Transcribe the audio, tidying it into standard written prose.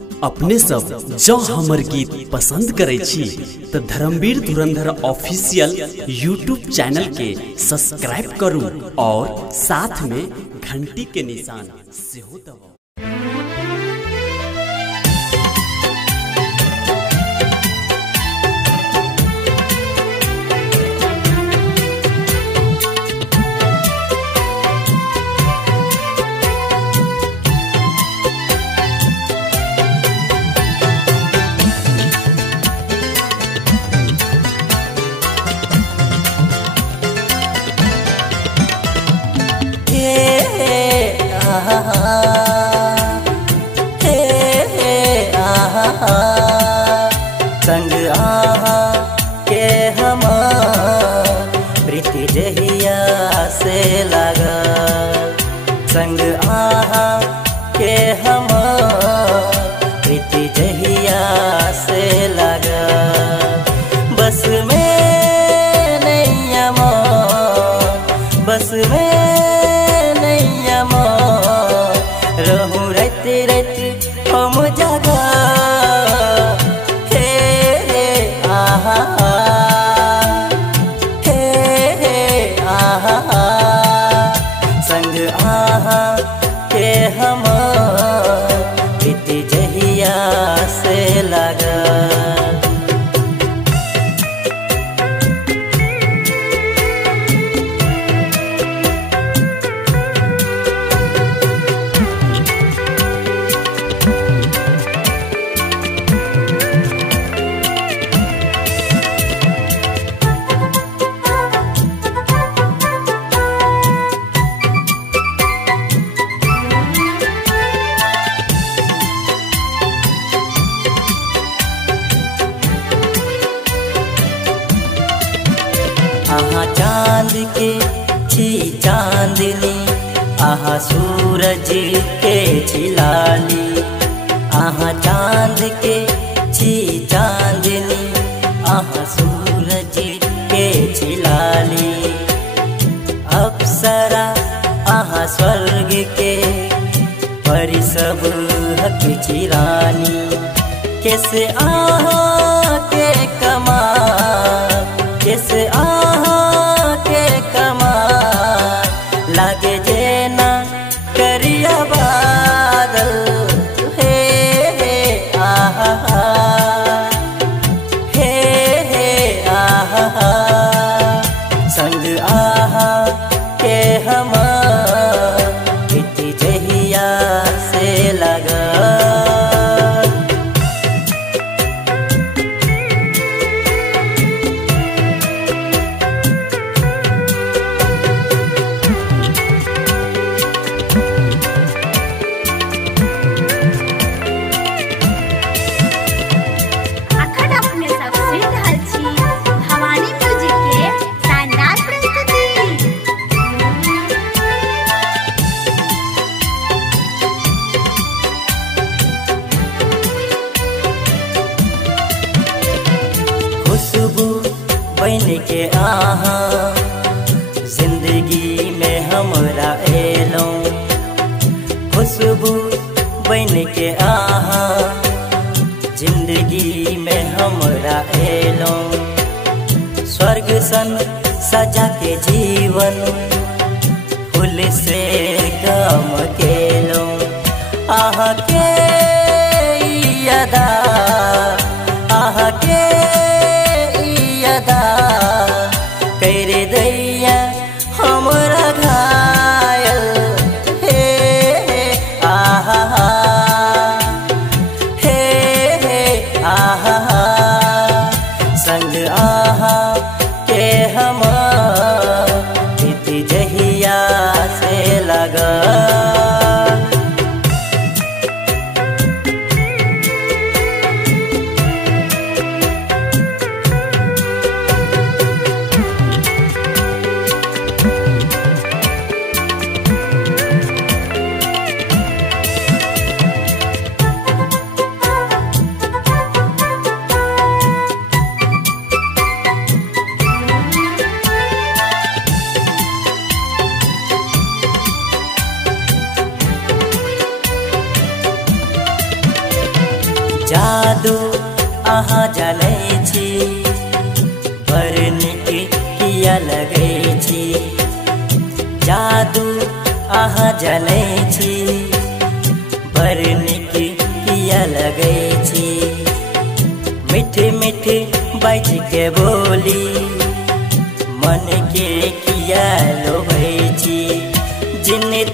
अपने सब जो हमर गीत पसंद करे छी तो धर्मवीर धुरंधर ऑफिशियल यूट्यूब चैनल के सब्सक्राइब करू और साथ में घंटी के निशान से हो दबाओ। संग आहा के हम प्रीति जहिया से लगा, संग आहा के हम प्रीति जहिया से लगा। बस में नहीं अमो, बस में नहीं अमो, रहूं रहते रहते हम जगा। संग आहा के हम प्रीति जहिया से लगा। आहा चांद के छी चांदनी, आहा सूरज के छिलाली। आहा चांद के छी चांदनी, आहा सूरज के छिलाली। अप्सरा आहा स्वर्ग के परी सब हक चिरानी। कैसे आहा के कमाल, कैसे आहा के कमाल, लागे जेना करिया बादल। हे आहा, हे आहा, संग आहा के हम प्रीति जहिया से लगा। खुशबू बन के आहा जिंदगी में हमरा एलो। खुशबू बन के आहा जिंदगी में हमरा एलो। स्वर्ग सन सजा के जीवन फूल से गम केलो। आहा के यादा, आहा के करे दैया हमरा घायल। हे आहा, हे आहा, संग आहा के हम प्रीति जहिया से लगा। जादू अहाँ जानै छी बड़ नीक किया लगै छी जादू अहाँ जानै छी बड़ नीक किया लगै छी मीठे मीठे बाज के बोली मन के किया लोभै छी जिन्ने